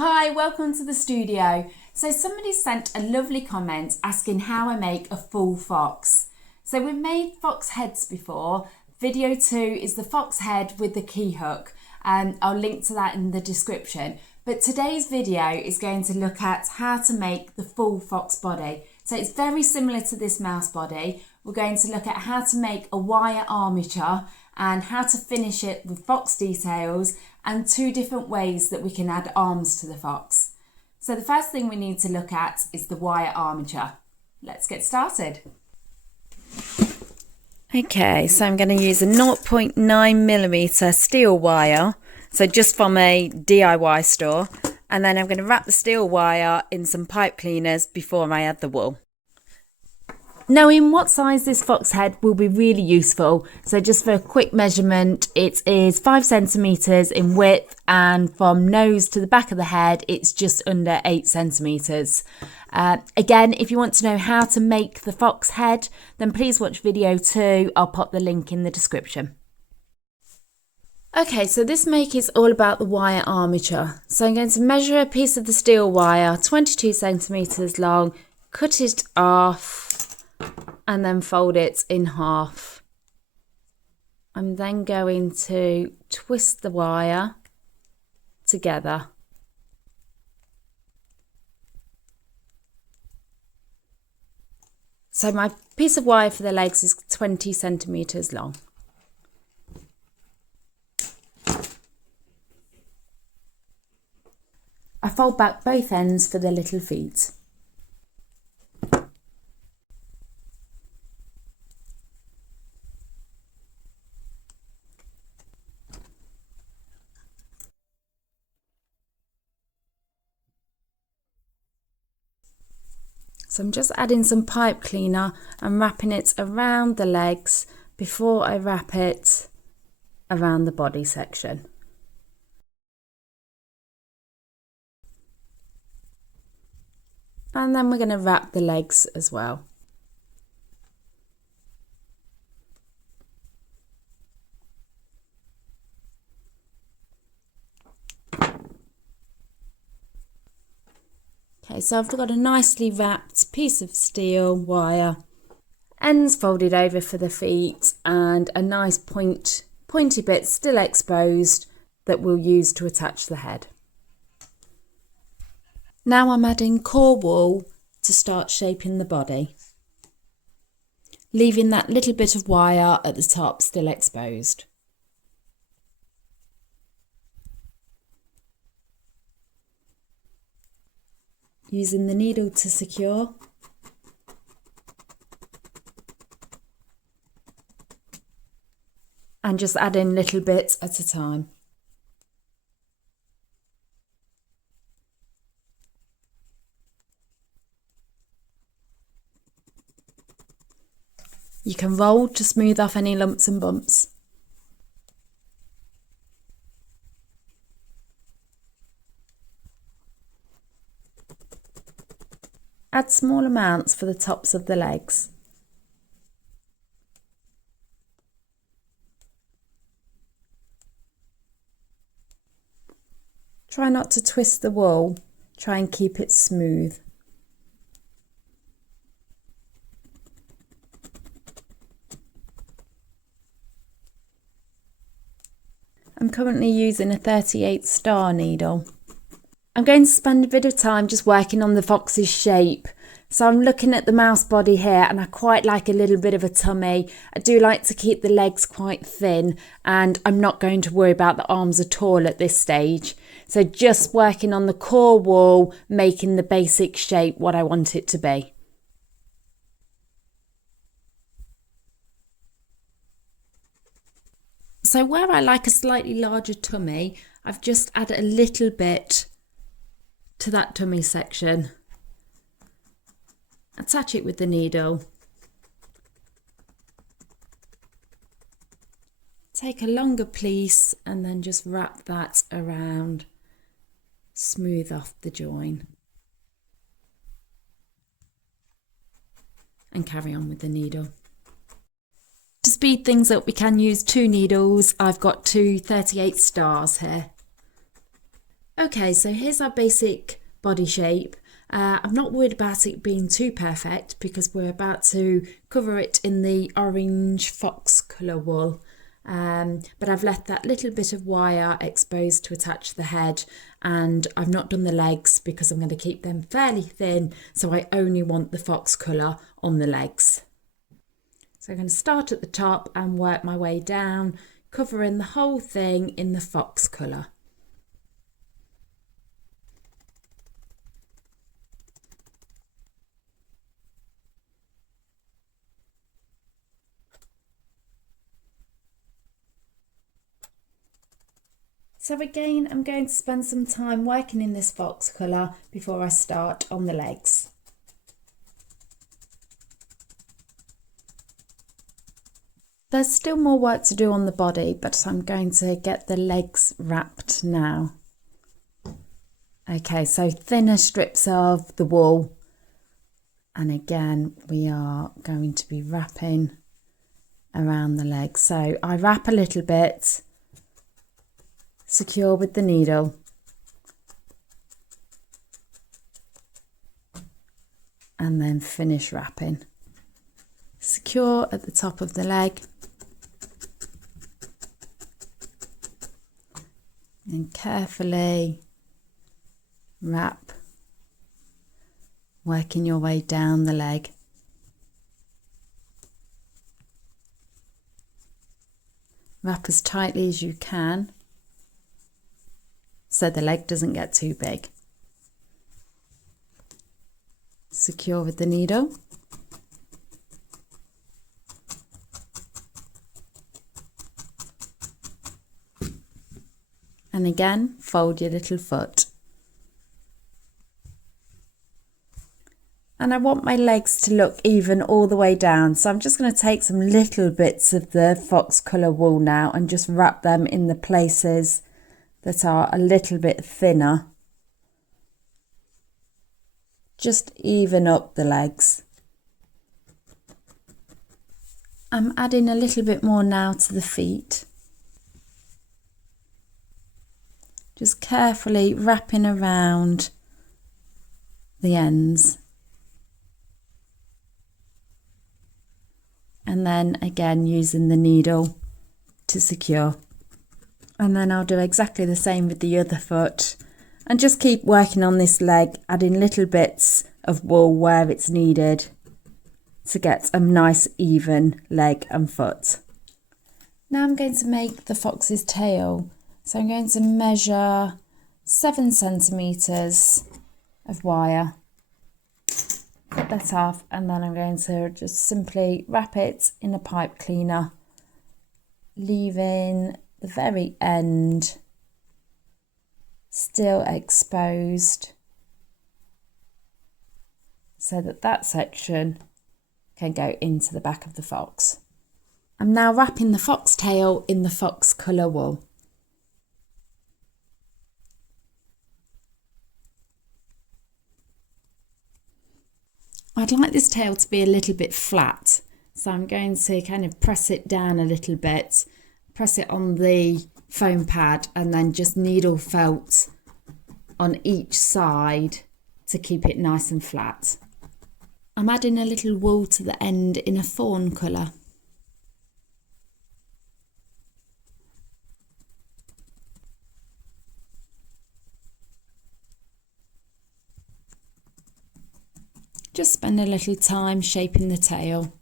Hi, welcome to the studio. So somebody sent a lovely comment asking how I make a full fox. So we've made fox heads before. Video 2 is the fox head with the key hook, and I'll link to that in the description. But today's video is going to look at how to make the full fox body. So it's very similar to this mouse body. We're going to look at how to make a wire armature and how to finish it with fox details and 2 different ways that we can add arms to the fox. So the first thing we need to look at is the wire armature. Let's get started. Okay, so I'm going to use a 0.9mm steel wire, so just from a DIY store, and then I'm going to wrap the steel wire in some pipe cleaners before I add the wool. Knowing what size this fox head will be really useful. So just for a quick measurement, it is 5 centimetres in width, and from nose to the back of the head, it's just under 8 centimetres. Again, if you want to know how to make the fox head, then please watch video 2. I'll pop the link in the description. Okay, so this make is all about the wire armature. So I'm going to measure a piece of the steel wire, 22 centimetres long, cut it off, and then fold it in half. I'm then going to twist the wire together. So my piece of wire for the legs is 20 centimetres long. I fold back both ends for the little feet. So I'm just adding some pipe cleaner and wrapping it around the legs before I wrap it around the body section. And then we're going to wrap the legs as well. Okay, so I've got a nicely wrapped piece of steel wire, ends folded over for the feet, and a nice pointy bit still exposed that we'll use to attach the head. Now I'm adding core wool to start shaping the body, leaving that little bit of wire at the top still exposed. Using the needle to secure. And just adding little bits at a time. You can roll to smooth off any lumps and bumps. Add small amounts for the tops of the legs. Try not to twist the wool, try and keep it smooth. I'm currently using a 38 star needle. I'm going to spend a bit of time just working on the fox's shape. So I'm looking at the mouse body here, and I quite like a little bit of a tummy. I do like to keep the legs quite thin, and I'm not going to worry about the arms at all at this stage. So just working on the core wool, making the basic shape what I want it to be. So where I like a slightly larger tummy, I've just added a little bit to that tummy section. Attach it with the needle. Take a longer piece and then just wrap that around. Smooth off the join. And carry on with the needle. To speed things up, we can use 2 needles. I've got 2 38 stars here. Okay, so here's our basic body shape. I'm not worried about it being too perfect because we're about to cover it in the orange fox colour wool. But I've left that little bit of wire exposed to attach the head, and I've not done the legs because I'm going to keep them fairly thin, so I only want the fox colour on the legs. So I'm going to start at the top and work my way down, covering the whole thing in the fox colour. So again, I'm going to spend some time working in this fox colour before I start on the legs. There's still more work to do on the body, but I'm going to get the legs wrapped now. Okay, so thinner strips of the wool. And again, we are going to be wrapping around the legs. So I wrap a little bit, secure with the needle, and then finish wrapping. Secure at the top of the leg, and carefully wrap, working your way down the leg. Wrap as tightly as you can so the leg doesn't get too big. Secure with the needle. And again, fold your little foot. And I want my legs to look even all the way down. So I'm just going to take some little bits of the fox colour wool now and just wrap them in the places that are a little bit thinner. Just even up the legs. I'm adding a little bit more now to the feet. Just carefully wrapping around the ends. And then again using the needle to secure. And then I'll do exactly the same with the other foot and just keep working on this leg, adding little bits of wool where it's needed to get a nice even leg and foot. Now I'm going to make the fox's tail. So I'm going to measure 7 centimetres of wire, cut that off, and then I'm going to just simply wrap it in a pipe cleaner, leaving the very end still exposed so that that section can go into the back of the fox. I'm now wrapping the fox tail in the fox colour wool. I'd like this tail to be a little bit flat, so I'm going to kind of press it down a little bit, press it on the foam pad, and then just needle felt on each side to keep it nice and flat. I'm adding a little wool to the end in a fawn colour. Just spend a little time shaping the tail.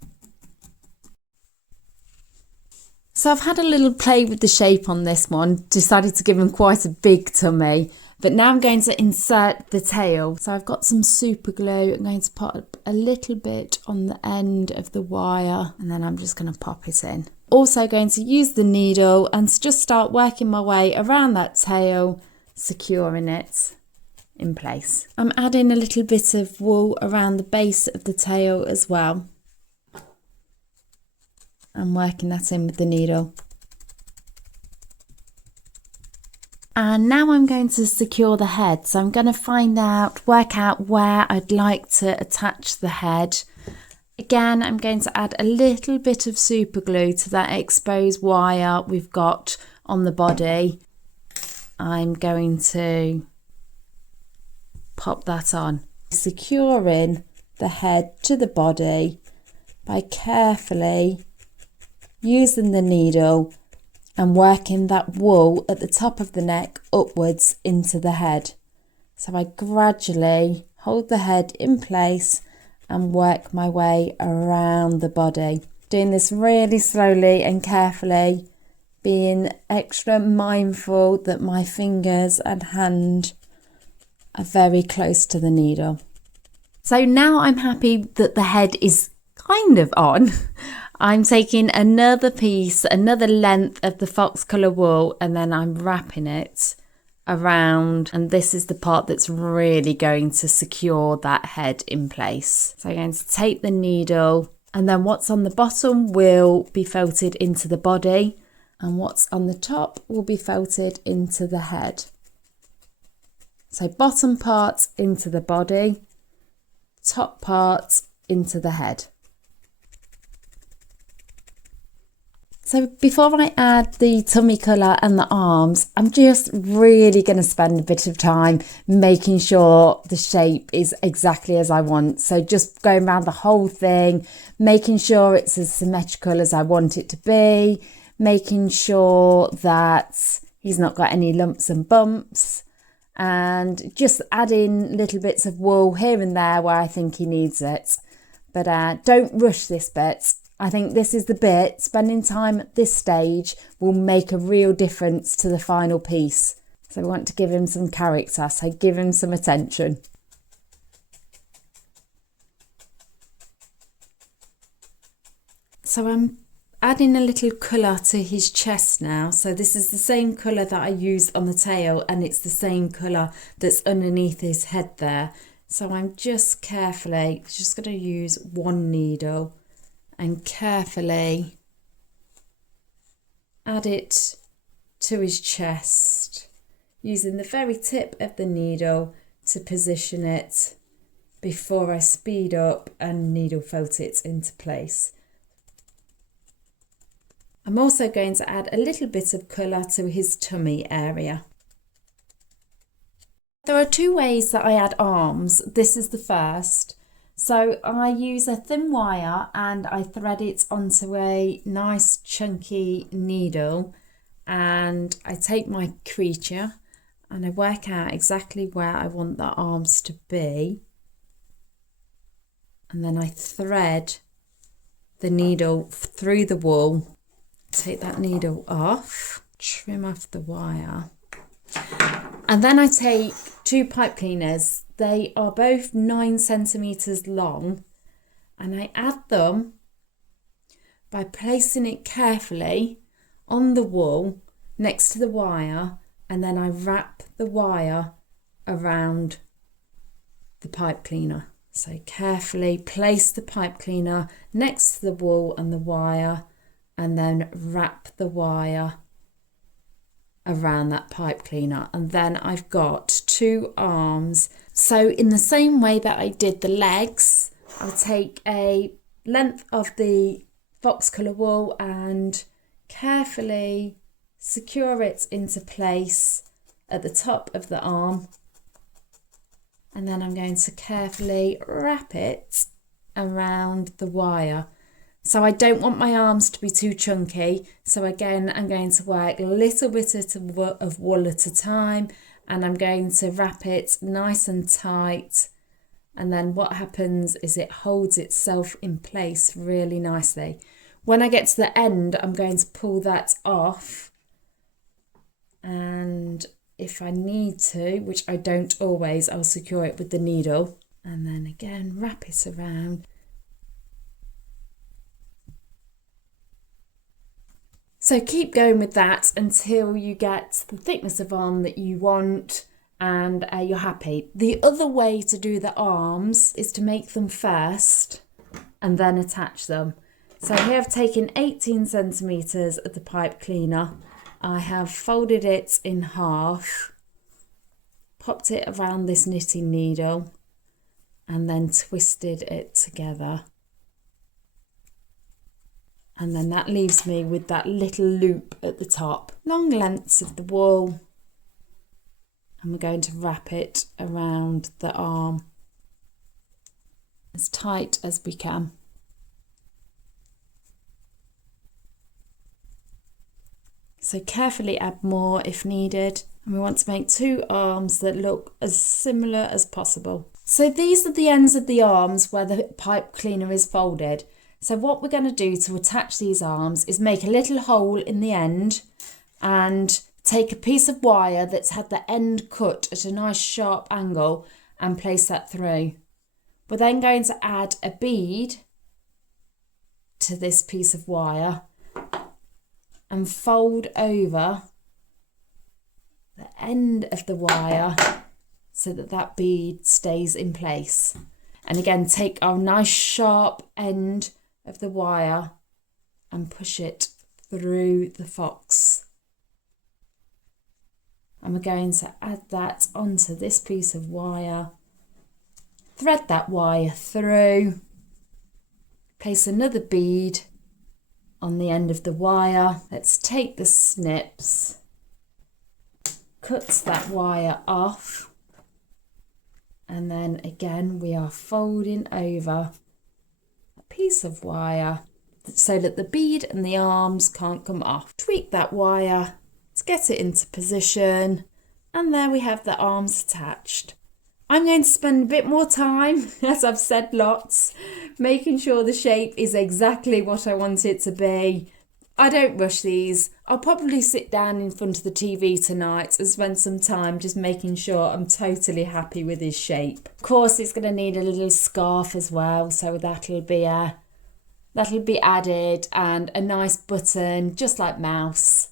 So I've had a little play with the shape on this one, decided to give him quite a big tummy, but now I'm going to insert the tail. So I've got some super glue. I'm going to put a little bit on the end of the wire, and then I'm just going to pop it in. Also going to use the needle and just start working my way around that tail, securing it in place. I'm adding a little bit of wool around the base of the tail as well. I'm working that in with the needle. And now I'm going to secure the head. So I'm going to work out where I'd like to attach the head. Again, I'm going to add a little bit of super glue to that exposed wire we've got on the body. I'm going to pop that on, securing the head to the body by carefully using the needle and working that wool at the top of the neck upwards into the head. So I gradually hold the head in place and work my way around the body. Doing this really slowly and carefully, being extra mindful that my fingers and hand are very close to the needle. So now I'm happy that the head is kind of on. I'm taking another piece, another length of the fox colour wool, and then I'm wrapping it around, and this is the part that's really going to secure that head in place. So I'm going to take the needle, and then what's on the bottom will be felted into the body, and what's on the top will be felted into the head. So bottom part into the body, top part into the head. So before I add the tummy colour and the arms, I'm just really going to spend a bit of time making sure the shape is exactly as I want. So just going around the whole thing, making sure it's as symmetrical as I want it to be, making sure that he's not got any lumps and bumps, and just adding little bits of wool here and there where I think he needs it. But don't rush this bit. I think this is the bit, spending time at this stage will make a real difference to the final piece. So we want to give him some character, so give him some attention. So I'm adding a little colour to his chest now. So this is the same colour that I used on the tail, and it's the same colour that's underneath his head there. So I'm just carefully just going to use one needle and carefully add it to his chest, using the very tip of the needle to position it before I speed up and needle felt it into place. I'm also going to add a little bit of colour to his tummy area. There are two ways that I add arms. This is the first. So I use a thin wire and I thread it onto a nice chunky needle, and I take my creature and I work out exactly where I want the arms to be, and then I thread the needle through the wool, take that needle off, trim off the wire, and then I take two pipe cleaners. They are both 9 centimetres long, and I add them by placing it carefully on the wool next to the wire, and then I wrap the wire around the pipe cleaner. So carefully place the pipe cleaner next to the wool and the wire, and then wrap the wire around that pipe cleaner, and then I've got two arms. So in the same way that I did the legs, I'll take a length of the fox colour wool and carefully secure it into place at the top of the arm, and then I'm going to carefully wrap it around the wire. So I don't want my arms to be too chunky. So again, I'm going to work a little bit of wool at a time, and I'm going to wrap it nice and tight. And then what happens is it holds itself in place really nicely. When I get to the end, I'm going to pull that off. And if I need to, which I don't always, I'll secure it with the needle. And then again, wrap it around. So keep going with that until you get the thickness of arm that you want and you're happy. The other way to do the arms is to make them first and then attach them. So here I've taken 18 centimetres of the pipe cleaner. I have folded it in half, popped it around this knitting needle, and then twisted it together. And then that leaves me with that little loop at the top. Long lengths of the wool, and we're going to wrap it around the arm as tight as we can. So carefully add more if needed, and we want to make 2 arms that look as similar as possible. So these are the ends of the arms where the pipe cleaner is folded. So what we're going to do to attach these arms is make a little hole in the end and take a piece of wire that's had the end cut at a nice sharp angle and place that through. We're then going to add a bead to this piece of wire and fold over the end of the wire so that that bead stays in place. And again, take our nice sharp end of the wire and push it through the fox. And we're going to add that onto this piece of wire, thread that wire through, place another bead on the end of the wire. Let's take the snips, cut that wire off, and then again we are folding over a piece of wire so that the bead and the arms can't come off. Tweak that wire to get it into position, and there we have the arms attached. I'm going to spend a bit more time, as I've said lots, making sure the shape is exactly what I want it to be. I don't rush these. I'll probably sit down in front of the TV tonight and spend some time just making sure I'm totally happy with his shape. Of course, it's going to need a little scarf as well, so that'll be added, and a nice button, just like Mouse.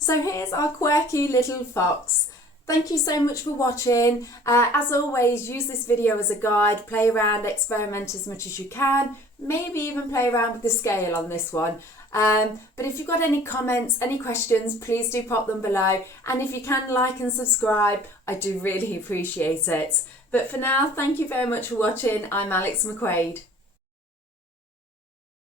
So here's our quirky little fox. Thank you so much for watching. As always, use this video as a guide, play around, experiment as much as you can, maybe even play around with the scale on this one. But if you've got any comments, any questions, please do pop them below. And if you can, like and subscribe, I do really appreciate it. But for now, thank you very much for watching. I'm Alex McQuade.